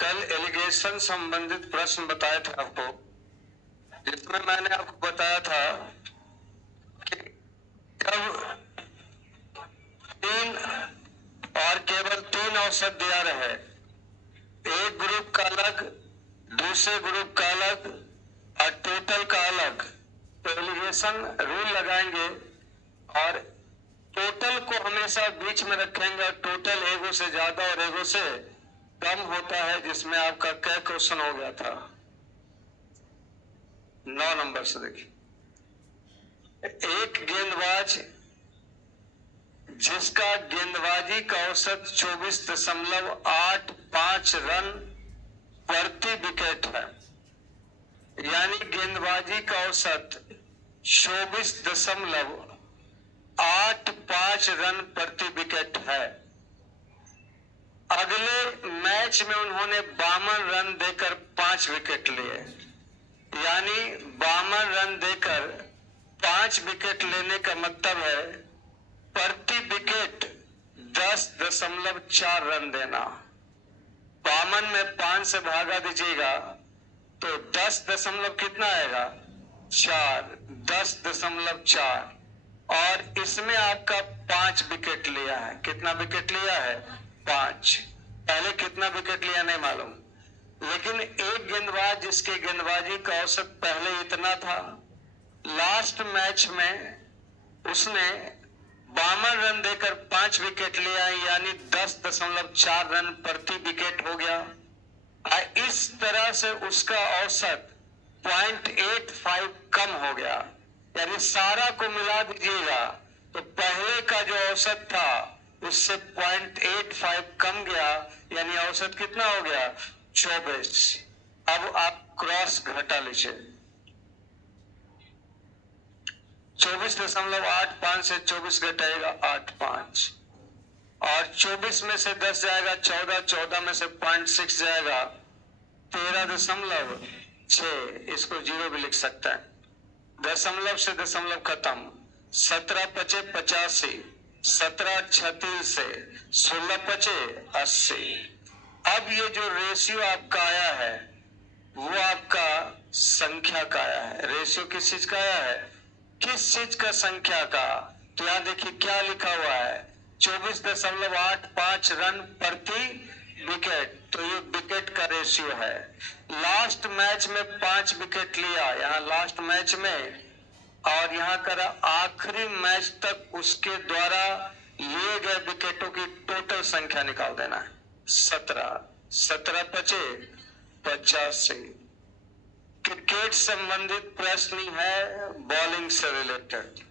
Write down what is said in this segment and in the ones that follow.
कल एलिगेशन संबंधित प्रश्न बताए थे आपको, जिसमें मैंने आपको बताया था कि कब तीन और केवल तीन औसत दिया रहे, एक ग्रुप का अलग, दूसरे ग्रुप का अलग और टोटल का अलग, तो एलिगेशन रूल लगाएंगे और टोटल को हमेशा बीच में रखेंगे और टोटल एगो से ज्यादा और एगो से कम होता है, जिसमें आपका क्या क्वेश्चन हो गया था 9 नंबर से। देखिए, एक गेंदबाज जिसका गेंदबाजी का औसत 24.85 रन प्रति विकेट है, यानी गेंदबाजी का औसत 24.85 रन प्रति विकेट है। अगले मैच में उन्होंने 52 रन देकर 5 विकेट लिए, यानी 52 रन देकर 5 विकेट लेने का मतलब है प्रति विकेट 10.4 रन देना। 52 में 5 से भागा दीजिएगा तो 10 दशमलव कितना आएगा 4, 10.4, और इसमें आपका 5 विकेट लिया है। कितना विकेट लिया है 5। पहले कितना विकेट लिया नहीं मालूम, लेकिन एक गेंदबाज जिसके गेंदबाजी का औसत पहले इतना था, लास्ट मैच में उसने 52 रन देकर 5 विकेट लिया, यानी 10.4 रन प्रति विकेट हो गया। इस तरह से उसका औसत 0.85 कम हो गया, यानी सारा को मिला दीजिएगा तो पहले का जो औसत था उससे 0.85 कम गया, यानी औसत कितना हो गया 24। अब आप क्रॉस घटा लीजिए, 24.85 से 24 घटाएगा 85, और 24 में से 10 जाएगा 14, 14 में से 0.6 जाएगा 13.6, इसको जीरो भी लिख सकता है। दशमलव से दशमलव खत्म, 17 पचे 85, 17 36 से 16 पचे 80। अब ये जो रेशियो आपका आया है वो आपका संख्या का आया है। रेशियो किस चीज का आया है, किस चीज का, संख्या का। तो यहां देखिए क्या लिखा हुआ है 24.85 रन प्रति विकेट, तो ये विकेट का रेशियो है। लास्ट मैच में 5 विकेट लिया यहाँ लास्ट मैच में, और यहाँ कर आखिरी मैच तक उसके द्वारा लिए गए विकेटों की टोटल संख्या निकाल देना है 17, 17 पचे 85। क्रिकेट संबंधित प्रश्न है, बॉलिंग से रिलेटेड।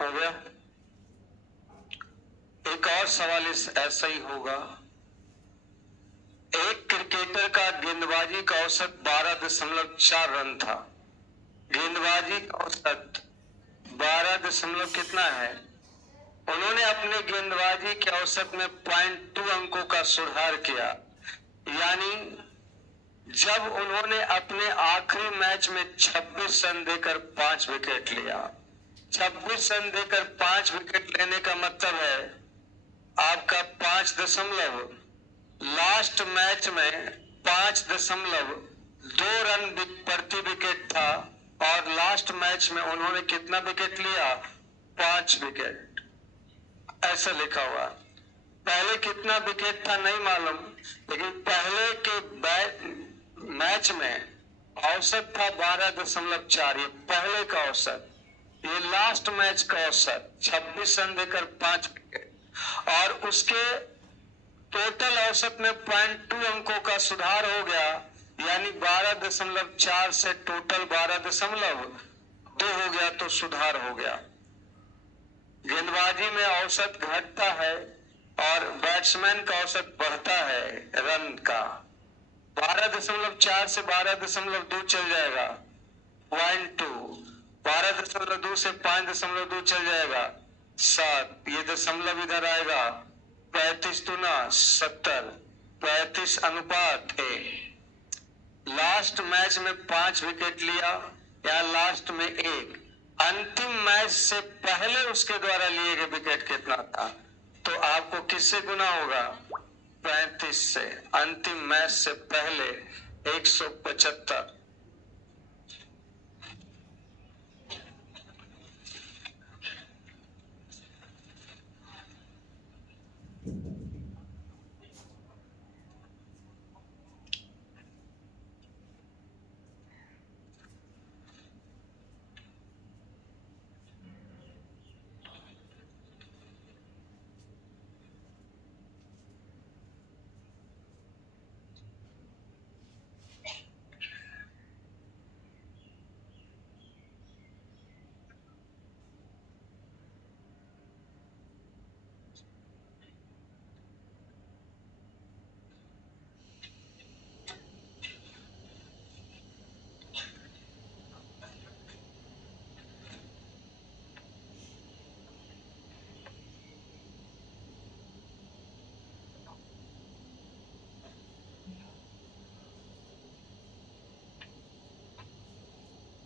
हो गया। एक और सवाल इस ऐसा ही होगा। एक क्रिकेटर का गेंदबाजी का औसत 12.4 रन था। गेंदबाजी का औसत 12 दशमलव कितना है, उन्होंने अपने गेंदबाजी के औसत में 0.2 अंकों का सुधार किया, यानी जब उन्होंने अपने आखिरी मैच में 26 रन देकर 5 विकेट लिया, 26 रन देकर 5 विकेट लेने का मतलब है आपका 5 लास्ट मैच में 5.2 रन प्रति विकेट था और लास्ट मैच में उन्होंने कितना विकेट लिया? 5 विकेट। ऐसा लिखा हुआ। पहले कितना विकेट था नहीं मालूम, लेकिन पहले के मैच में औसत था 12.4। ये पहले का औसत, ये लास्ट मैच का औसत 26 रन देकर 5 विकेट और उसके टोटल औसत में 0.2 अंकों का सुधार हो गया, यानी 12.4 से टोटल 12.2 हो गया, तो सुधार हो गया। गेंदबाजी में औसत घटता है और बैट्समैन का औसत बढ़ता है रन का। 12.4 से 12.2 चल जाएगा 0.2, 12.2 से 5.2 चल जाएगा 7, ये दशमलव इधर आएगा 35 दूना 70, 35:1। लास्ट मैच में 5 विकेट लिया या लास्ट में 1। अंतिम मैच से पहले उसके द्वारा लिए गए विकेट कितना था? तो आपको किससे गुना होगा? 35 से। अंतिम मैच से पहले 175।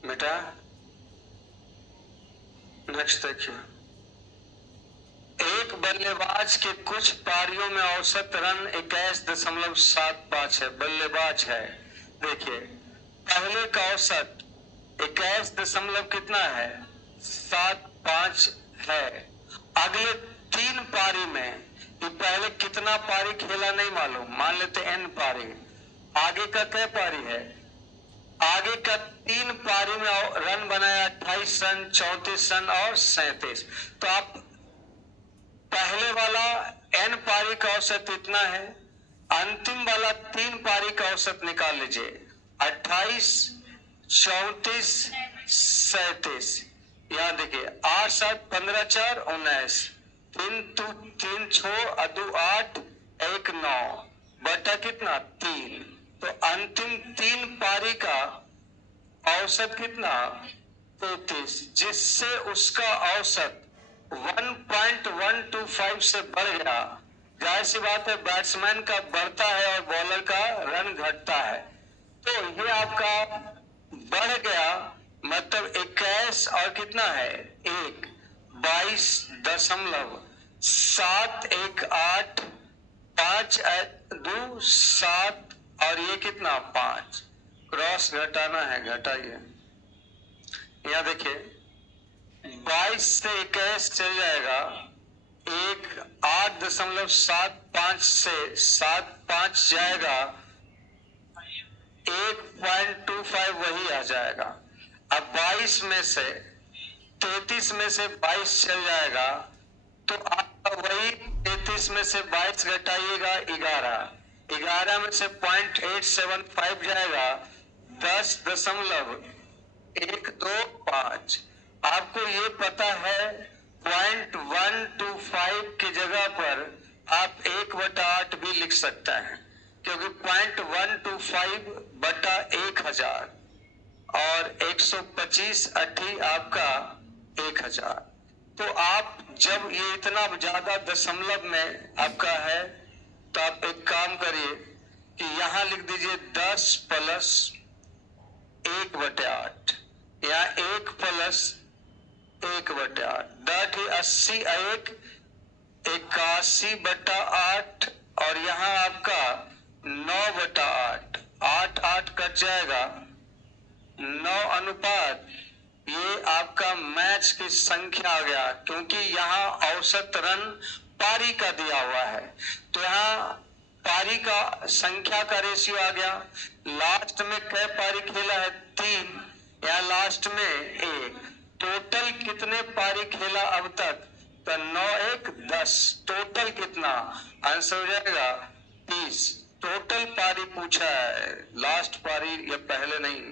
बेटा नेक्स्ट देखिए, एक बल्लेबाज के कुछ पारियों में औसत रन 21.75 है। बल्लेबाज है, देखिए पहले का औसत 21 दशमलव कितना है? 75 है। अगले 3 पारी में, ये पहले कितना पारी खेला नहीं मालूम, मान लेते n पारी। आगे का क्या पारी है? आगे का 3 पारी में रन बनाया 28 रन, 34 रन और 37। तो आप पहले वाला n पारी का औसत इतना है, अंतिम वाला 3 पारी का औसत निकाल लीजिए, 28, 34, 37। यहाँ देखिए 8 7 15 4 19, 3 6 अदू 8 1 9 बटा कितना 3। तो अंतिम 3 पारी का औसत कितना? 33, जिससे उसका औसत 1.125 से बढ़ गया। जाहिर सी बात है, बैट्समैन का बढ़ता है और बॉलर का रन घटता है, तो ये आपका बढ़ गया, मतलब 21 और कितना है 1, 22.718, 5 2 7 और ये कितना 5। क्रॉस घटाना है, घटाइए। यहाँ देखिए 22 से 21 चल जाएगा, 8.75 से 75 जाएगा, 1.25 वही आ जाएगा। अब 22 में से 33 में से 22 चल जाएगा, तो आपका वही 33 में से 22 घटाइएगा 11, 11 में से 0.875 जाएगा, 10.125। आपको ये पता है 0.125 की जगह पर आप 1/8 भी लिख सकते हैं, क्योंकि 0.125 बटा 1000 और 125 अठी आपका 1000। तो आप जब ये इतना ज्यादा दशमलव में आपका है, तो आप एक काम करिए कि यहां लिख दीजिए 10 + 1/8, या 1 + 1/8। डट ही 80 1 81/8 और यहाँ आपका 9/8। 8 8 कट जाएगा, 9 अनुपात ये आपका मैच की संख्या आ गया, क्योंकि यहाँ औसत रन पारी का दिया हुआ है तो यहाँ पारी का संख्या का रेशियो आ गया। लास्ट में कै पारी खेला है? 3, या लास्ट में 1। टोटल कितने पारी खेला अब तक? तो 9 1 10। टोटल कितना? आंसर हो जाएगा 30। टोटल पारी पूछा है, लास्ट पारी या पहले नहीं।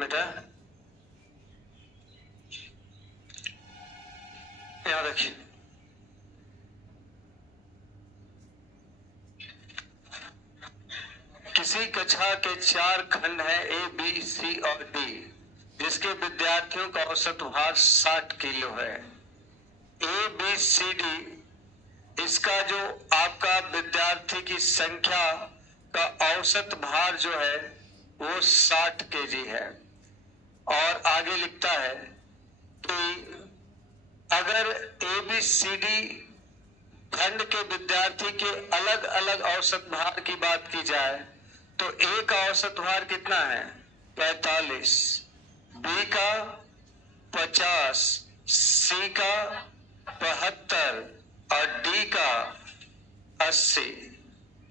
बेटा याद रखिए, किसी कक्षा के 4 खंड हैं ए बी सी और डी, जिसके विद्यार्थियों का औसत भार 60 किलो है। ए बी सी डी, इसका जो आपका विद्यार्थी की संख्या का औसत भार जो है वो 60 केजी है। और आगे लिखता है कि अगर ए बी सी डी खंड के विद्यार्थी के अलग अलग औसत भार की बात की जाए तो ए का औसत भार कितना है? 45, बी का 50, सी का 72 और डी का 80।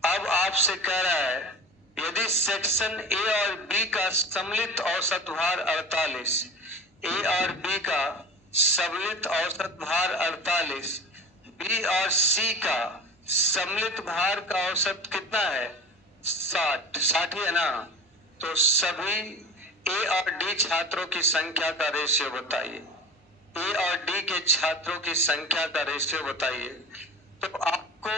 अब आपसे कह रहा है यदि सेक्शन ए और बी का सम्मिलित औसत भार 48, ए और बी का सम्मिलित औसत भार 48, बी और सी का सम्मिलित भार का औसत कितना है? 60 ही है ना? तो सभी ए और डी छात्रों की संख्या का रेशियो बताइए। ए और डी के छात्रों की संख्या का रेशियो बताइए। तो आपको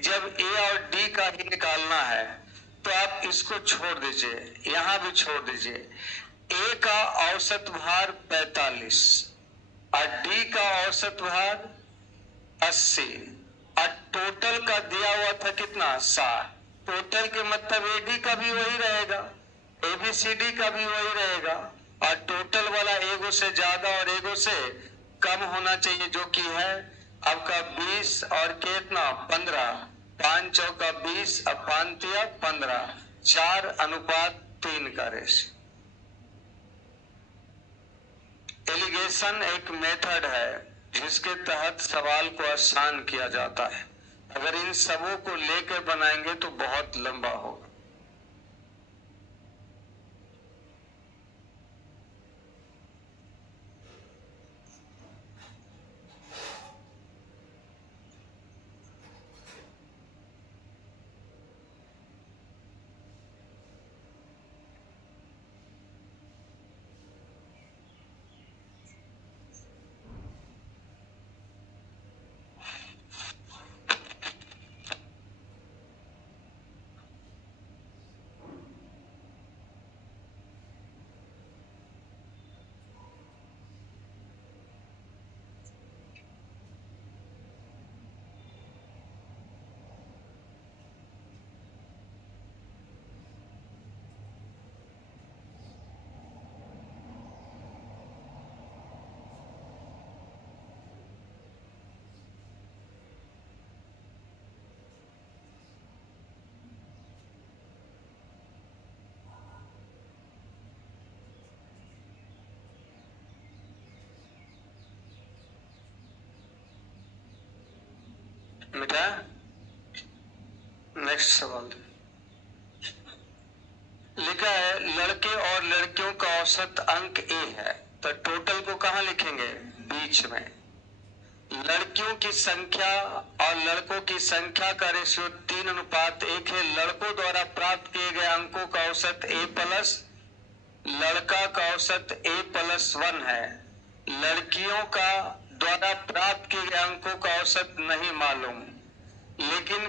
जब ए और डी का ही निकालना है तो आप इसको छोड़ दीजिए, यहां भी छोड़ दीजिए। ए का औसत भार 45 और डी का औसत भार 80 और टोटल का दिया हुआ था कितना? 60। टोटल के मतलब एडी का भी वही रहेगा, एबीसीडी का भी वही रहेगा और टोटल वाला एगो से ज्यादा और एगो से कम होना चाहिए, जो कि है आपका 20 और कितना 15। 5 चौका 20 और 5 तिया 15, 4:3 का रेशियो। एलिगेशन एक मेथड है जिसके तहत सवाल को आसान किया जाता है। अगर इन सबों को लेकर बनाएंगे तो बहुत लंबा होगा। बेटा नेक्स्ट सवाल लिखा है लड़के और लड़कियों का औसत अंक ए है, तो टोटल को कहां लिखेंगे? बीच में। लड़कियों की संख्या और लड़कों की संख्या का रेशियो 3:1 है। लड़कों द्वारा प्राप्त किए गए अंकों का औसत ए प्लस लड़का का औसत A+1 है। लड़कियों का द्वारा प्राप्त किए गए अंकों का औसत नहीं मालूम, लेकिन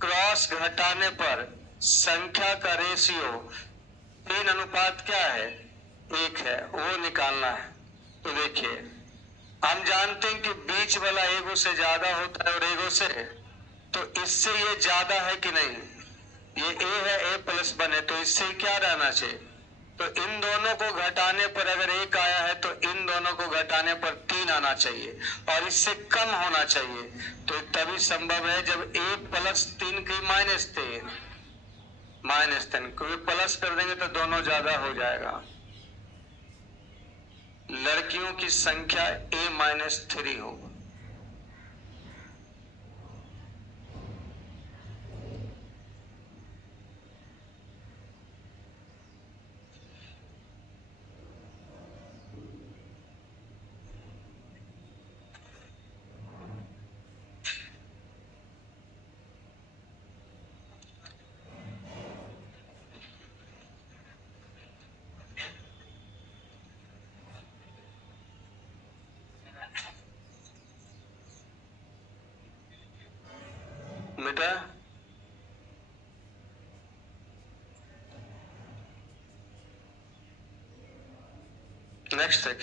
क्रॉस घटाने पर संख्या का रेशियो 3:1 क्या है? 1 है, वो निकालना है। तो देखिए हम जानते हैं कि बीच वाला एगो से ज्यादा होता है और एगो से, तो इससे ये ज्यादा है कि नहीं? ये ए है, A+1 है, तो इससे क्या रहना चाहिए? तो इन दोनों को घटाने पर अगर 1 आया है तो इन दोनों को घटाने पर 3 आना चाहिए और इससे कम होना चाहिए। तो तभी संभव है जब A+3 की -3 क्योंकि प्लस कर देंगे तो दोनों ज्यादा हो जाएगा। लड़कियों की संख्या A-3 होगा। बेटा नेक्स्ट देख,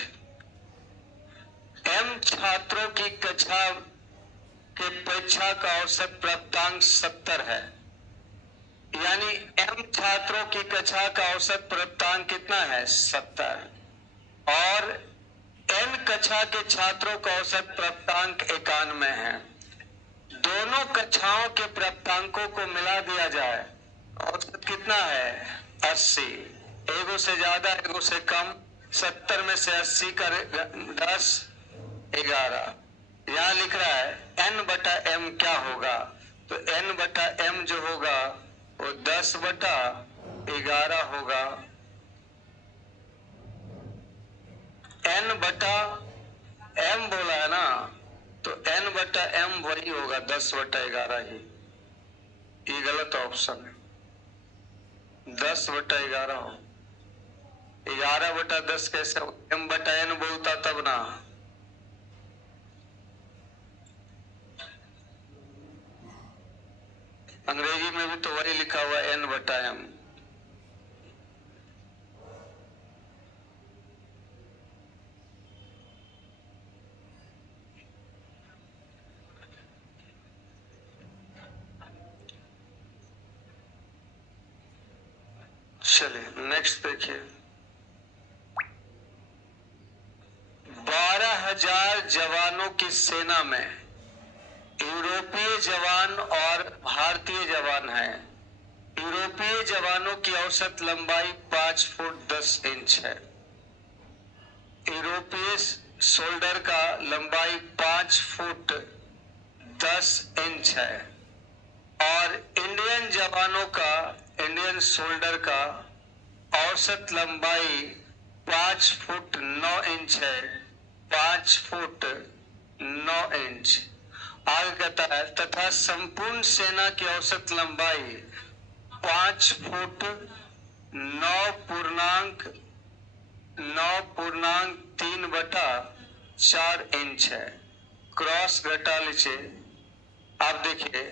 M छात्रों की कक्षा के परीक्षा का औसत प्राप्तांक 70 है। यानी M छात्रों की कक्षा का औसत प्राप्तांक कितना है? 70। और N कक्षा के छात्रों का औसत प्राप्तांक 91 है। दोनों कक्षाओं के प्राप्तांकों को मिला दिया जाए, औसत कितना है? 80। एगो से ज्यादा एगो से कम, 70 में से 80 कर 10 11। यहाँ लिख रहा है N/M क्या होगा? तो N/M जो होगा वो 10/11 होगा। N/M बोला है ना, तो N/M वही होगा, 10/11 ही। ये गलत ऑप्शन है, 10/11 हो। 11/10 कैसे? M/N बोलता तब ना। अंग्रेजी में भी तो वही लिखा हुआ N/M। चलिए नेक्स्ट देखिए, 12,000 जवानों की सेना में यूरोपीय जवान और भारतीय जवान हैं। यूरोपीय जवानों की औसत लंबाई 5 फुट 10 इंच है। यूरोपीय सोल्डर का लंबाई 5 फुट 10 इंच है और इंडियन जवानों का, इंडियन सोल्डर का औसत लंबाई 5 फुट 9 इंच है। 5 फुट 9 इंच। आगे कहता है तथा संपूर्ण सेना की औसत लंबाई 5 फुट 9.3/4 इंच है। क्रॉस घटा लीजिए। आप देखिए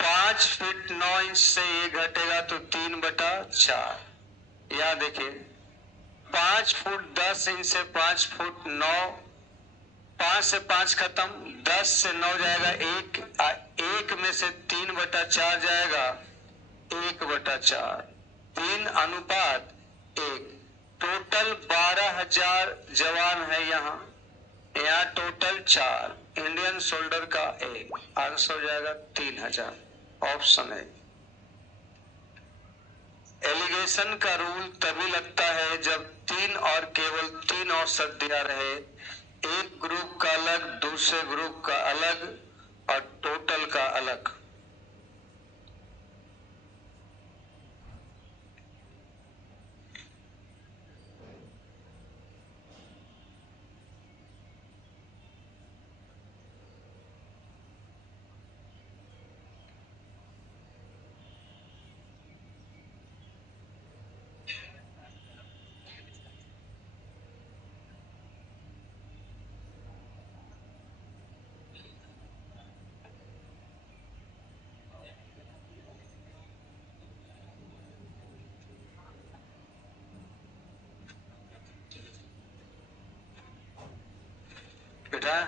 5 फीट 9 इंच से ये घटेगा तो 3/4। यहां देखिए 5 फुट 10 इंच से 5 फुट 9, 5 से 5 खत्म, 10 से 9 जाएगा 1, 1 में से 3/4 जाएगा 1/4, 3:1। टोटल 12,000 जवान है यहाँ टोटल 4, इंडियन सोल्डर का 1, आंसर हो जाएगा 3,000। ऑप्शन है। एलिगेशन का रूल तभी लगता है जब 3 और केवल 3 औसत दिया रहे, एक ग्रुप का अलग दूसरे ग्रुप का अलग और टोटल अलग। बेटा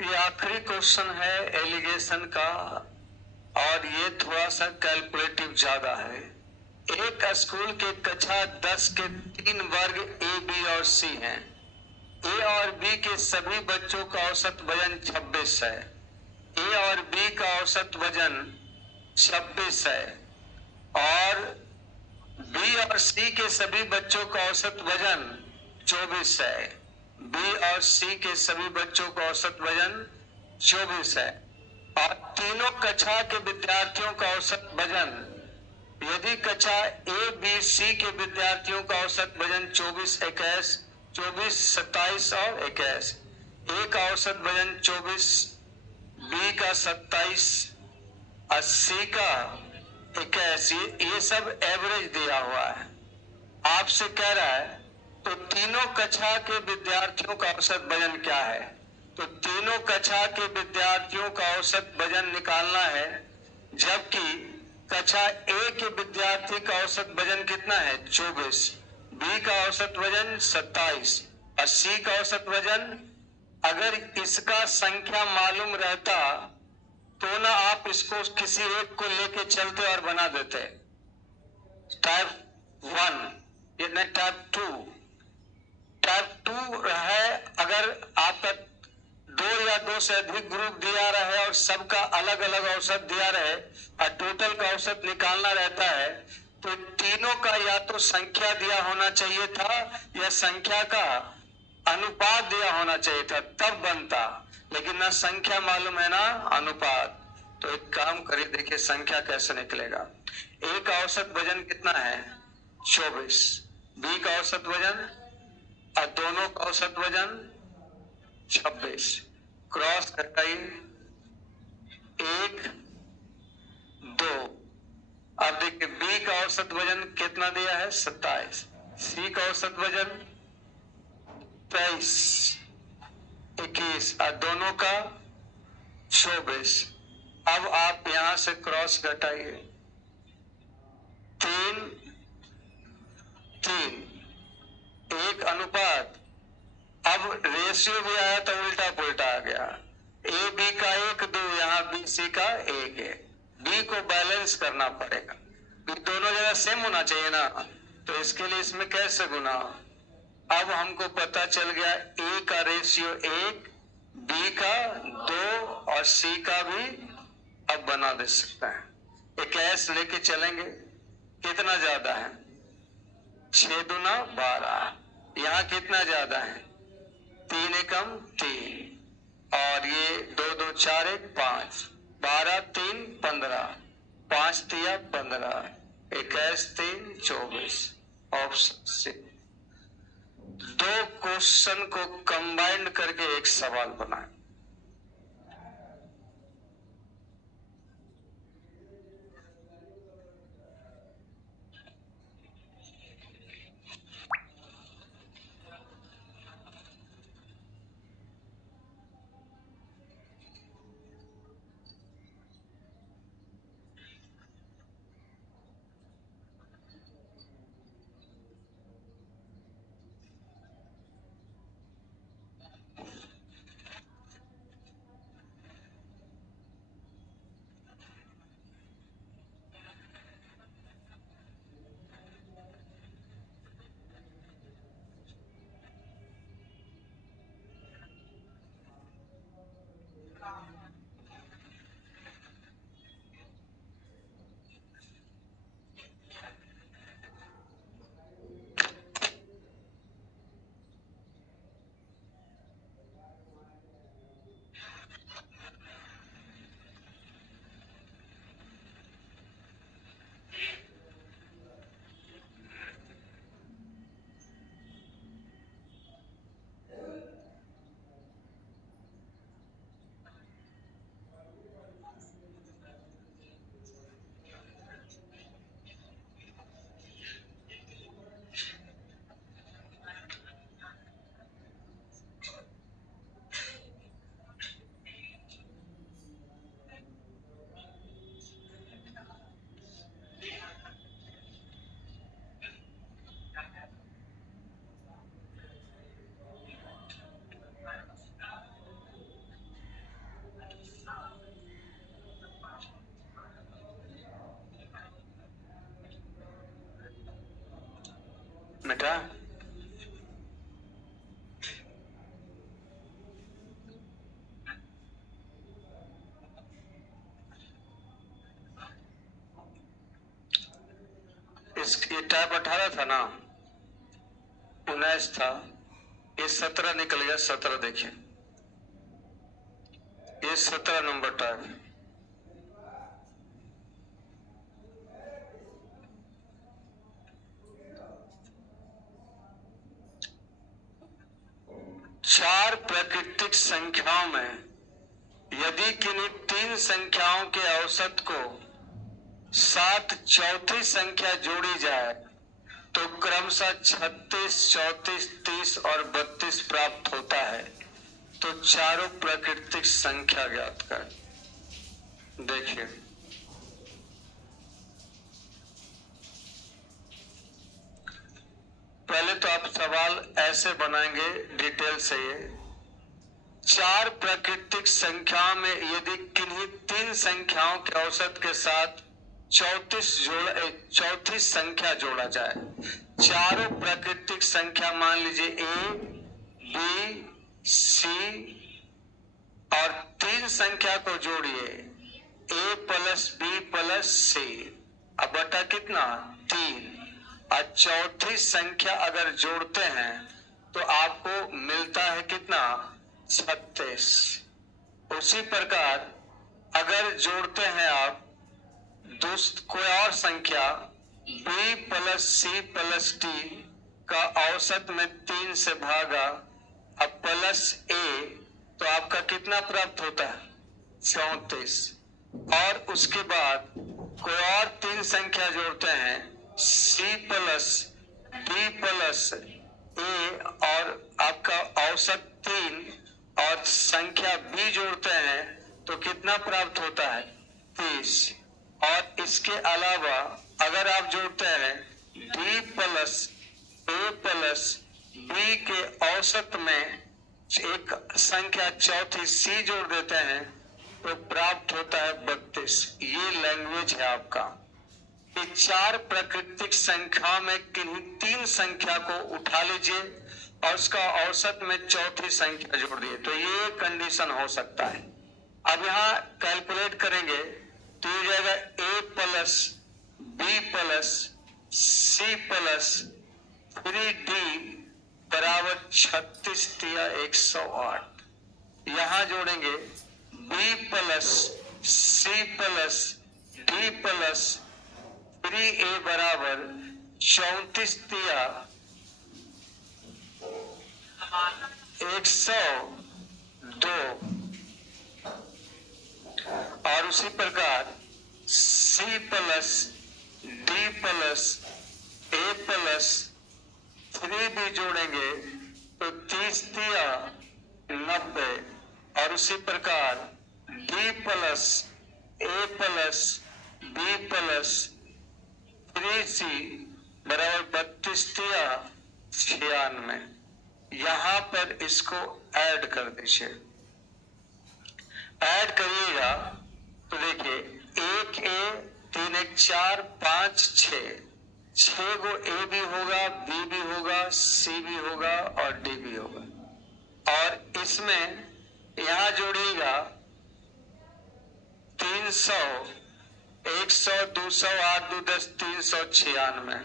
ये आखिरी क्वेश्चन है एलिगेशन का, और ये थोड़ा सा कैलकुलेटिव ज्यादा है। एक स्कूल के कक्षा 10 के 3 वर्ग ए, बी और सी हैं। ए और बी के सभी बच्चों का औसत वजन 26 है। ए और बी का औसत वजन 26 है और बी और सी के सभी बच्चों का औसत वजन 24 है। बी और सी के सभी बच्चों का औसत वजन 24 है और तीनों कक्षा के विद्यार्थियों का औसत वजन, यदि कक्षा ए, बी, सी के विद्यार्थियों का औसत वजन 24, 21, 24, 27 और 21, ए का औसत वजन 24, बी का 27, 80 का 21, ये सब एवरेज दिया हुआ है। आपसे कह रहा है तो तीनों कक्षा के विद्यार्थियों का औसत वजन क्या है? तो तीनों कक्षा के विद्यार्थियों का औसत वजन निकालना है, जबकि कक्षा ए के विद्यार्थी का औसत वजन कितना है? 24, बी का औसत वजन 27 और सी का औसत वजन। अगर इसका संख्या मालूम रहता तो ना आप इसको किसी एक को लेके चलते और बना देते। टाइप 1 ये नहीं, टाइप 2। टाइप 2 है अगर आपका 2 या 2 से अधिक ग्रुप दिया रहे और सबका अलग अलग औसत दिया रहे और टोटल का औसत निकालना रहता है, तो तीनों का या तो संख्या दिया होना चाहिए था या संख्या का अनुपात दिया होना चाहिए था, तब बनता। लेकिन ना संख्या मालूम है ना अनुपात। तो एक काम करिए, देखिए संख्या कैसे निकलेगा। ए का औसत वजन कितना है? 24। बी का औसत वजन और दोनों का औसत वजन 26। क्रॉस घटाइए, 1, 2। अब देखिए बी का औसत वजन कितना दिया है? 27। सी का औसत वजन 23, 21 और दोनों का 24। अब आप यहां से क्रॉस घटाइए, 3, 3, 1 अनुपात। अब रेशियो भी आया तो उल्टा पुल्टा आ गया। ए बी का 1, 2, यहाँ बी सी का 1 है। बी को बैलेंस करना पड़ेगा, दोनों जगह सेम होना चाहिए ना। तो इसके लिए इसमें कैसे गुना? अब हमको पता चल गया ए का रेशियो 1, बी का 2 और सी का भी अब बना दे सकता है। एक ऐस लेके चलेंगे, कितना ज्यादा है? 6 दूना 12। यहाँ कितना ज्यादा है? 3 एकम 3 और ये 2, 2, 4, 1, 5, 12, 3, 15, 5 तिया 15, 21, 3, 24। Option C. दो क्वेश्चन को कंबाइंड करके एक सवाल बनाए। बेटा। ये टाइप 18 था ना, 19 था, ये 17 निकल गया। 17 देखिए, ये 17 नंबर टाइप। चार प्राकृतिक संख्याओं में यदि किन्हीं तीन संख्याओं के औसत को साथ चौथी संख्या जोड़ी जाए तो क्रमशः 36, 34, 30 और 32 प्राप्त होता है। तो चारों प्राकृतिक संख्या ज्ञात कर। देखिए, पहले तो आप सवाल ऐसे बनाएंगे डिटेल से। ये चार प्राकृतिक संख्याओं में यदि किन्हीं तीन संख्याओं के औसत के साथ चौथी संख्या जोड़ा जाए। चारों प्राकृतिक संख्या मान लीजिए ए, बी, सी और तीन संख्या को जोड़िए, ए प्लस बी प्लस सी, अब बटा कितना 3। और चौथी संख्या अगर जोड़ते हैं तो आपको मिलता है कितना 36। उसी प्रकार अगर जोड़ते हैं आप कोई और संख्या b plus C plus D का औसत में 3 से भागा अब प्लस ए, तो आपका कितना प्राप्त होता है 34। और उसके बाद कोई और तीन संख्या जोड़ते हैं c प्लस डी प्लस ए और आपका औसत 3 और संख्या b जोड़ते हैं तो कितना प्राप्त होता है 30। और इसके अलावा अगर आप जोड़ते हैं d plus A plus B के औसत में एक संख्या चौथी c जोड़ देते हैं तो प्राप्त होता है 32। ये लैंग्वेज है आपका। ये चार प्राकृतिक संख्या में किन्हीं तीन संख्या को उठा लीजिए और उसका औसत में चौथी संख्या जोड़ दिए, तो ये कंडीशन हो सकता है। अब यहाँ कैलकुलेट करेंगे तो ये जाएगा A plus B plus C plus 3d बराबर 36 दिया 108। यहाँ जोड़ेंगे b plus C plus D plus 3a बराबर 34 दिया 102। और उसी प्रकार C plus D plus A plus 3b जोड़ेंगे तो 30 दिया 90। और उसी प्रकार d plus A plus B plus 3c बराबर 32 दिया 96। यहाँ पर इसको ऐड कर दीजिए। ऐड करिएगा तो देखिए 1 ए 3 1 4 5 6 गो ए भी होगा, बी भी होगा, सी भी होगा और डी भी होगा। और इसमें यहाँ जोड़िएगा 300 100 200 8 2 10 396।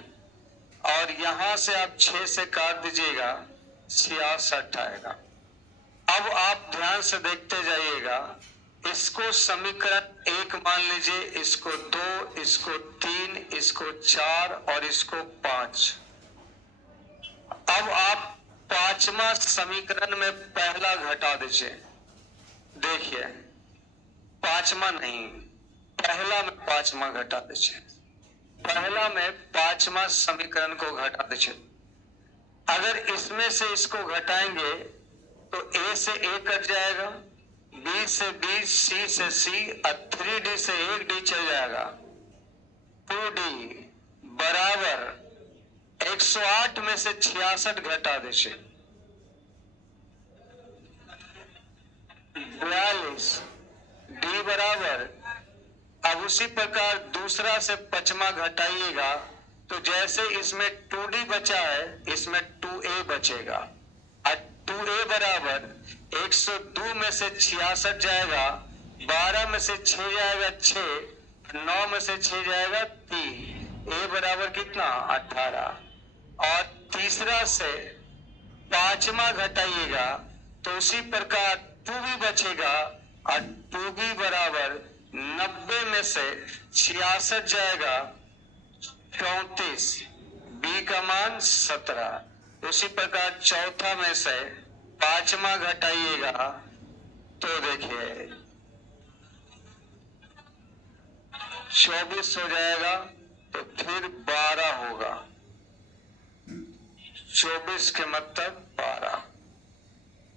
और यहाँ से आप 6 से काट दीजिएगा 66 आएगा। अब आप ध्यान से देखते जाइएगा, इसको समीकरण 1 मान लीजिए, इसको 2, इसको 3, इसको 4 और इसको 5। अब आप पांचवा समीकरण में पहला घटा दीजिए। देखिए पांचवा नहीं, पहला में पांचवा घटा दीजिए। पहला में पांचवा समीकरण को घटा दीजिए। अगर इसमें से इसको घटाएंगे तो a से a कट जाएगा, b से b, c से c और 3d से 1d चल जाएगा। 2d बराबर 108 में से 66 घटा दीजिए 42। d बराबर, अब उसी प्रकार दूसरा से 5वां घटाइएगा तो जैसे इसमें 2D बचा है, इसमें 2A बचेगा। और 2A बराबर 102 में से 66 जाएगा, 12 में से 6 जाएगा 6, 9 में से 6 जाएगा 3। A बराबर कितना? 18। और तीसरा से पांचवा घटाइएगा तो उसी प्रकार 2B बचेगा, और 2B बराबर 90 में से 66 जाएगा 34, B का मान 17। उसी प्रकार चौथा में से पांचवा घटाइएगा तो देखिए 24 हो जाएगा, तो फिर 12 होगा। 24 के मतलब 12।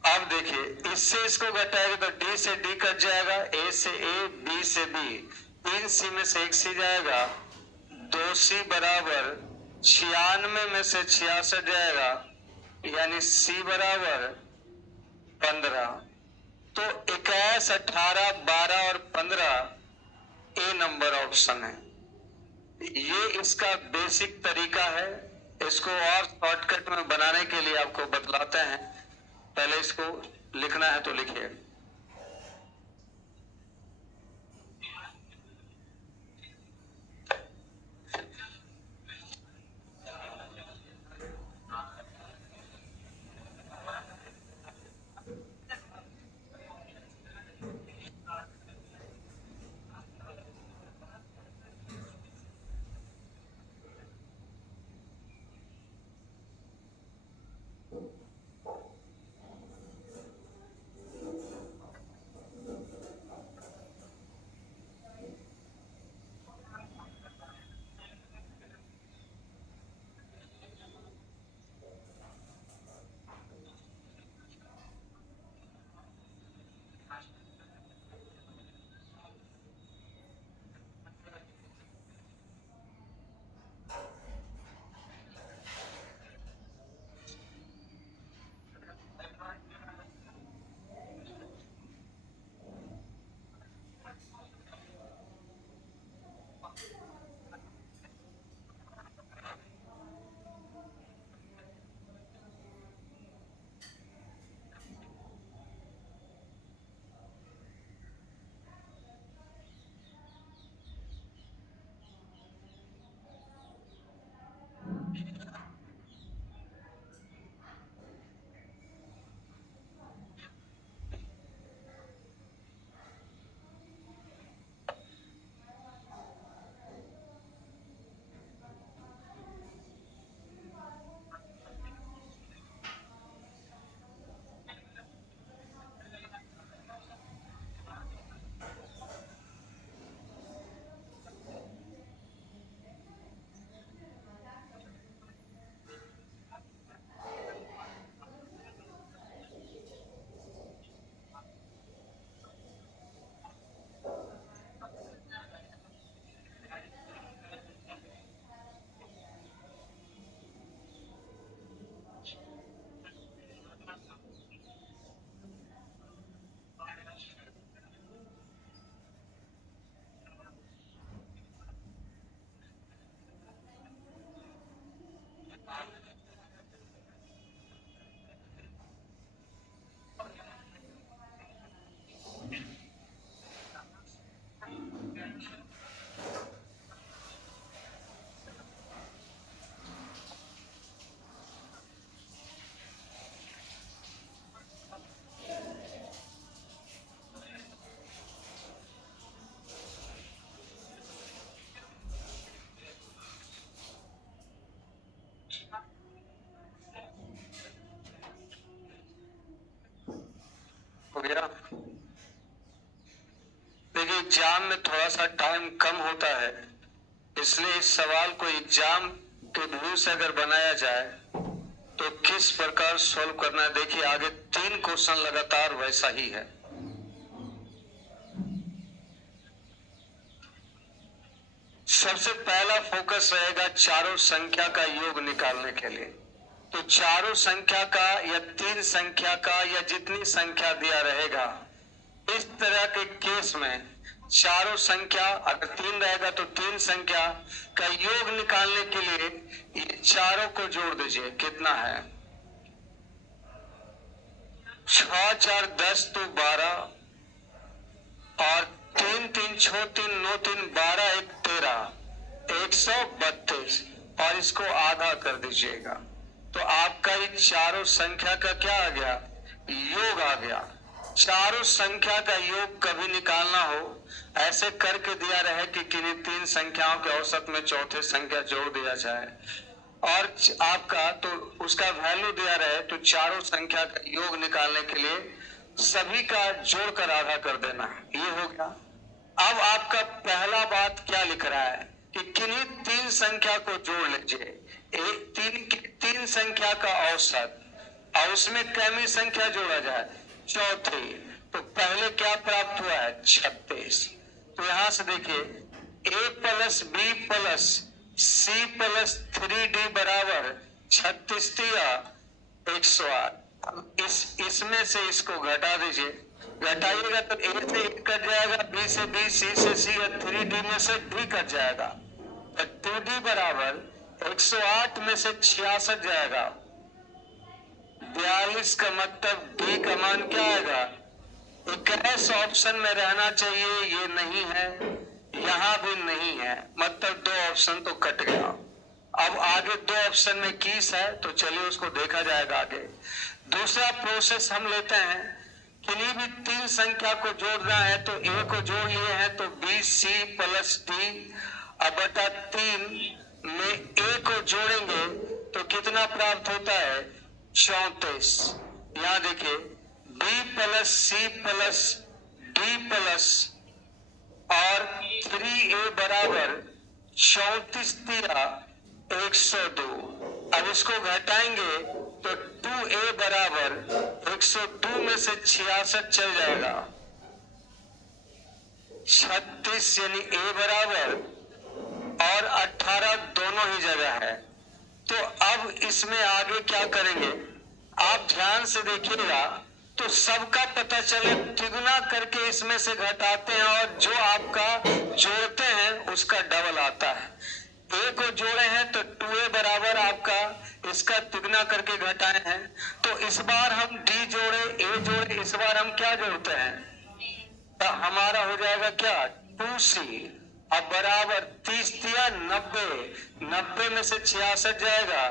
अब देखिए इससे इसको घटाएगा तो D से D कट जाएगा, A से A, B से B, 3C में से 1C जाएगा, 2C बराबर 96 में से 66 जाएगा, यानी C बराबर 15। तो 21, 18, 12 और 15 A नंबर ऑप्शन है। ये इसका बेसिक तरीका है। इसको और शॉर्टकट में बनाने के लिए आपको बतलाते हैं। पहले इसको लिखना है तो लिखिए। हो गया। देखिए एग्जाम में थोड़ा सा टाइम कम होता है, इसलिए इस सवाल को एग्जाम के व्यू से अगर बनाया जाए तो किस प्रकार सॉल्व करना है। देखिए आगे 3 क्वेश्चन लगातार वैसा ही है। सबसे पहला फोकस रहेगा चारों संख्या का योग निकालने के लिए। तो चारों संख्या का या 3 संख्या का या जितनी संख्या दिया रहेगा, इस तरह के केस में चारों संख्या, अगर 3 रहेगा तो 3 संख्या का योग निकालने के लिए ये चारों को जोड़ दीजिए। कितना है? 6 4 10 तो 12 और 3 3 6 3 9 3 12 1 13 132 और इसको आधा कर दीजिएगा तो आपका ये चारों संख्या का क्या आ गया? योग आ गया। चारों संख्या का योग कभी निकालना हो ऐसे करके दिया रहे कि किन्हीं 3 संख्याओं के औसत में चौथे संख्या जोड़ दिया जाए और आपका तो उसका वैल्यू दिया रहे तो चारों संख्या का योग निकालने के लिए सभी का जोड़कर आधा कर देना है। ये हो गया। अब आपका पहला बात क्या लिख रहा है कि किन्हीं 3 संख्या को जोड़ लीजिए। तीन संख्या का औसत और उसमें कैमी संख्या जोड़ा जाए? चौथी। तो पहले क्या प्राप्त हुआ है? 36। तो यहां से देखिए a plus B plus C plus 3d बराबर 36 तिया 108। इसमें से इसको घटा दीजिए। घटाइएगा तो a से 1 कट जाएगा, b से b, c से c और 3d में से d कट जाएगा। तो 2d बराबर 108 में से 66 जाएगा। 42 का मतलब d का मान क्या आएगा? 21 ऑप्शन में रहना चाहिए, ये नहीं है, यहां भी नहीं है, मतलब 2 ऑप्शन तो कट गया। अब आगे 2 ऑप्शन में किस है तो चलिए उसको देखा जाएगा आगे। दूसरा प्रोसेस हम लेते हैं, किन्हीं भी 3 संख्या को जोड़ना है तो a को जोड़ लिए हैं तो b c प्लस d अब बटा 3 में a को जोड़ेंगे तो कितना प्राप्त होता है? 34। यहां देखिए b plus C plus D plus और 3a बराबर 34 तिया 102। अब इसको घटाएंगे तो 2a बराबर 102 में से 66 चल जाएगा। 36 यानी a बराबर और 18 दोनों ही जगह है। तो अब इसमें आगे क्या करेंगे आप ध्यान से देखिएगा तो सबका पता चले तिगुना करके इसमें से घटाते हैं और जो आपका जोड़ते हैं उसका डबल आता है। a को जोड़े हैं तो 2a बराबर आपका इसका तिगुना करके घटाए हैं तो इस बार हम d जोड़े a जोड़े, इस बार हम क्या जोड़ते हैं तो हमारा हो जाएगा क्या? 2c। अब बराबर 30 तिया 90, 90 में से 66 जाएगा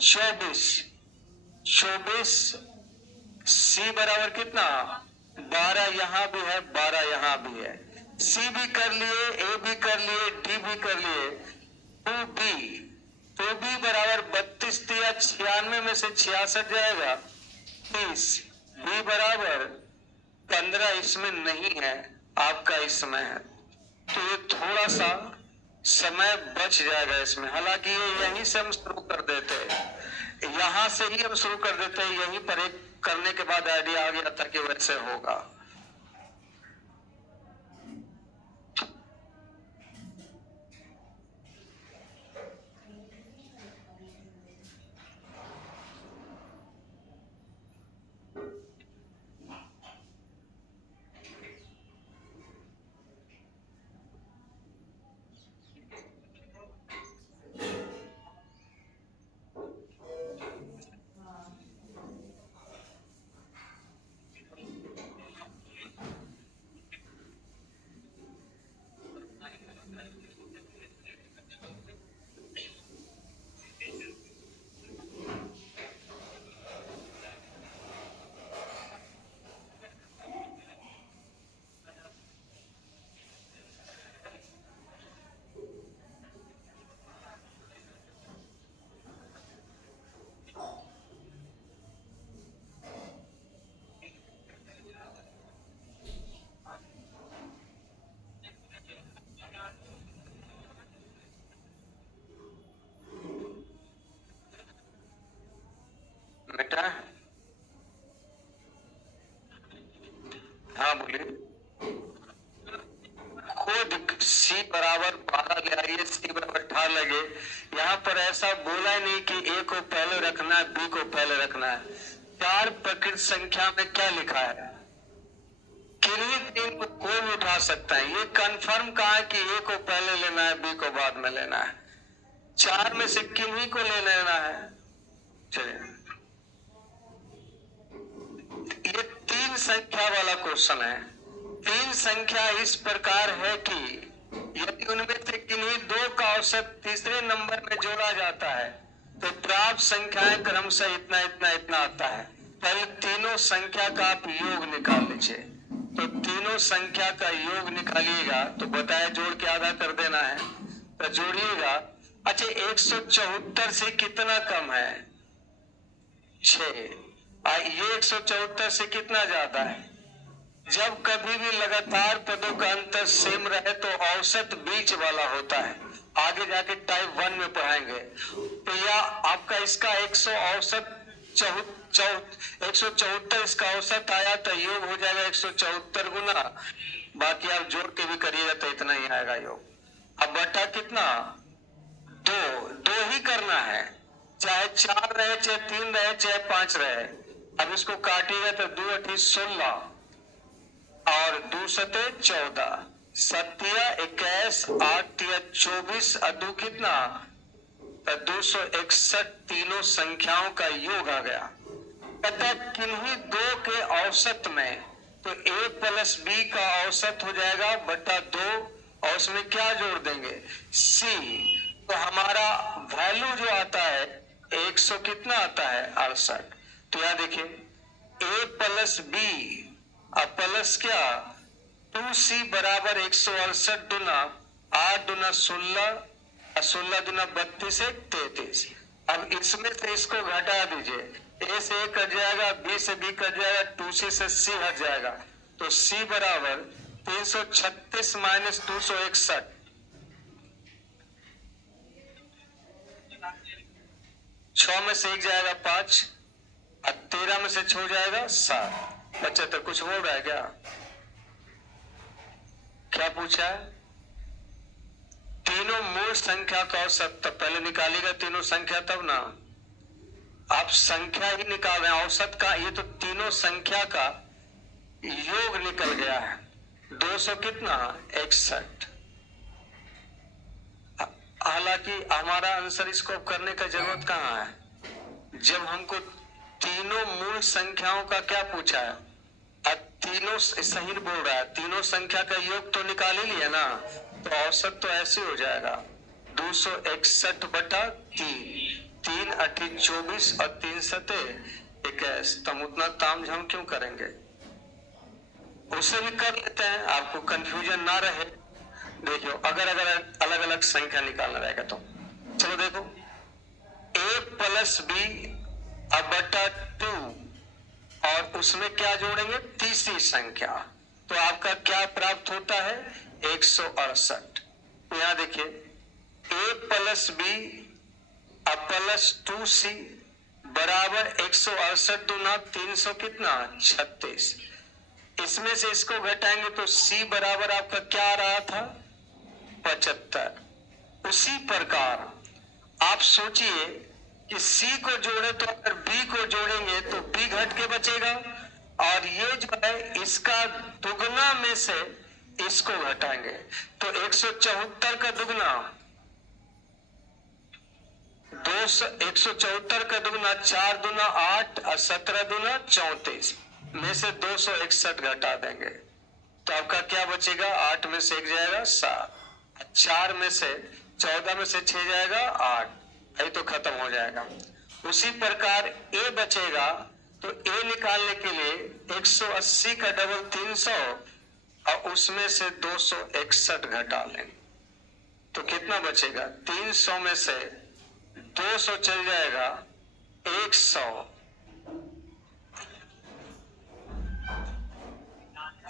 24। 24 c बराबर कितना? 12 यहाँ भी है, 12 यहाँ भी है। c भी कर लिए, a भी कर लिए, d भी कर लिए। 2b बराबर 32 तिया 96 में से 66 जाएगा 30। b बराबर 15 इसमें नहीं है, आपका इसमें है तो ये थोड़ा सा समय बच जाएगा इसमें। हालांकि ये यहीं से हम शुरू कर देते हैं, यहां से ही हम शुरू कर देते हैं, यहीं पर एक करने के बाद आइडिया आ गया था कि वैसे होगा। बेटा हाँ बोलिए। खुद c बराबर 12 ले आइए, c बराबर 18 लगे। यहाँ पर ऐसा बोला ही नहीं कि a को पहले रखना है, b को पहले रखना है। 4 प्रकृत संख्या में क्या लिखा है? किन्हीं तीन को कोई भी उठा सकता है। ये कंफर्म कहा है कि ए को पहले लेना है, बी को बाद में लेना है। चार में से किन्हीं को ले लेना है। चलिए, ये तीन संख्या वाला क्वेश्चन है। तीन संख्या इस प्रकार है कि यदि उनमें से किन्हीं दो का औसत तीसरे नंबर में जोड़ा जाता है तो प्राप्त संख्याएं क्रमशः इतना इतना इतना आता है। पहले तीनों संख्या का आप योग निकाल लीजिए। तो तीनों संख्या का योग निकालिएगा तो बताया जोड़ के आधा कर देना है। तो जोड़िएगा। अच्छा, 174 से कितना कम है? 6। ये 174 से कितना ज्यादा है? जब कभी भी लगातार पदों का अंतर सेम रहे तो औसत बीच वाला होता है। आगे जाके टाइप 1 में पढ़ाएंगे। तो या आपका इसका 174 इसका औसत आया तो योग हो जाएगा 174 गुना, बाकी आप जोड़ के भी करिएगा तो इतना ही आएगा योग। अब बटा कितना? 2 ही करना है, चाहे 4 रहे, चाहे 3 रहे, चाहे 5 रहे। अब इसको काटिएगा तो 2 8 16 और 2 7 14, 7 21, 8 24, अदू कितना? 261। तीनों संख्याओं का योग आ गया। कहता किन्हीं दो के औसत में, तो a प्लस बी का औसत हो जाएगा बटा 2 और उसमें क्या जोड़ देंगे? c। तो हमारा वैल्यू जो आता है 100 कितना आता है? 68। तो यहां देखिए a प्लस बी अब प्लस क्या? 2c बराबर 168 दुना 8 दुना 16, 16 दुना 32 1 33। अब इसमें से इसको घटा दीजिए। a से a कट जाएगा, b से b कट जाएगा, 2c से c हट जाएगा। तो c बराबर 336 माइनस 261। 6 में से 1 जाएगा 5 और 13 में से 6 हो जाएगा 7। बच्चा तो कुछ हो रहा है क्या? क्या पूछा है? तीनों मूल संख्या का औसत तो पहले निकालेगा तीनों संख्या तब ना। आप संख्या ही निकाल रहे हैं, औसत का। ये तो तीनों संख्या का योग निकल गया है। 200 कितना? 61। हालांकि हमारा आंसर इसको करने का जरूरत कहाँ है जब हमको तीनों मूल संख्याओं का क्या पूछा है। अब तीनों सही बोल रहा है, तीनों संख्या का योग तो निकाल ही लिया ना, तो औसत तो ऐसे हो जाएगा 261 बटा 3। 3 8 24 और 3 7 21। तब उतना ताम झाम क्यों करेंगे? उसे भी कर लेते हैं, आपको कंफ्यूजन ना रहे। देखियो, अगर अलग अलग संख्या निकालना रहेगा तो चलो देखो, a प्लस बी अब बटा 2 और उसमें क्या जोड़ेंगे? तीसरी संख्या। तो आपका क्या प्राप्त होता है? 168। यहां देखिए a प्लस बी अब प्लस 2c बराबर 168 दुना 300 कितना? 36। इसमें से इसको घटाएंगे तो c बराबर आपका क्या आ रहा था? 75। उसी प्रकार आप सोचिए कि c को जोड़े तो अगर b को जोड़ेंगे तो b घट के बचेगा, और ये जो है इसका दुगना में से इसको घटाएंगे तो 174 का दुगना 174 का दुगना 4 दुना 8 और 17 दुना 34 में से 261 घटा देंगे तो आपका क्या बचेगा? 8 में से 1 जाएगा 7, 4 में से 14 में से 6 जाएगा 8, यही तो खत्म हो जाएगा। उसी प्रकार a बचेगा तो a निकालने के लिए 180 का डबल 300 और उसमें से 261 घटा लेंगे तो कितना बचेगा? 300 में से 200 चल जाएगा 100,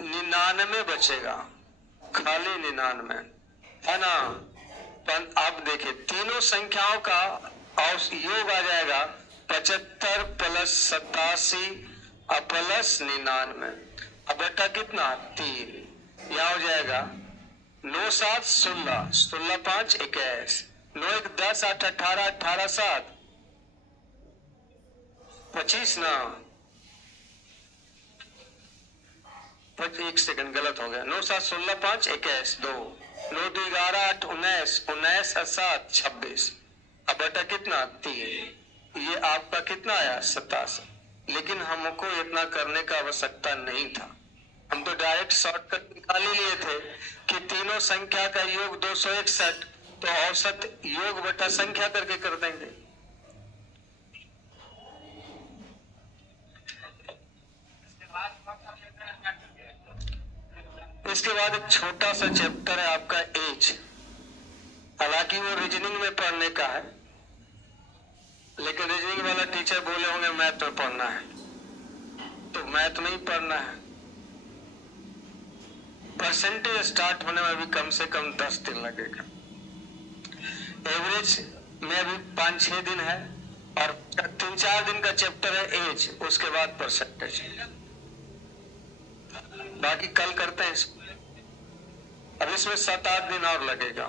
99 बचेगा, खाली 99 है ना। अब देखिए तीनों संख्याओं का योग आ जाएगा 75 प्लस 87 और प्लस 99। अब बेटा कितना? 3। यह हो जाएगा 9 7 16, 16 5 21, 9 1 10 8 18, 18 7 25 ना। एक सेकंड गलत हो गया। 9 7 16 5 21 2 9 2 11 8 19 19 7 26 अब बटा कितना 3। ये आपका कितना आया 87। लेकिन हमको इतना करने का आवश्यकता नहीं था, हम तो डायरेक्ट शॉर्टकट निकाल ही लिए थे कि तीनों संख्या का योग 261, तो औसत योग बटा संख्या करके कर देंगे। इसके बाद एक छोटा सा चैप्टर है आपका एज, हालांकि वो रीजनिंग में पढ़ने का है, लेकिन रीजनिंग वाला टीचर बोले होंगे मैथ में पढ़ना है, तो मैथ में ही पढ़ना है। परसेंटेज स्टार्ट होने में भी कम से कम 10 दिन लगेगा। एवरेज में अभी 5-6 दिन है, और 3-4 दिन का चैप्टर है एज, उसके बाद परसेंटेज। बाकी कल करते हैं, अब इसमें 7-8 दिन और लगेगा।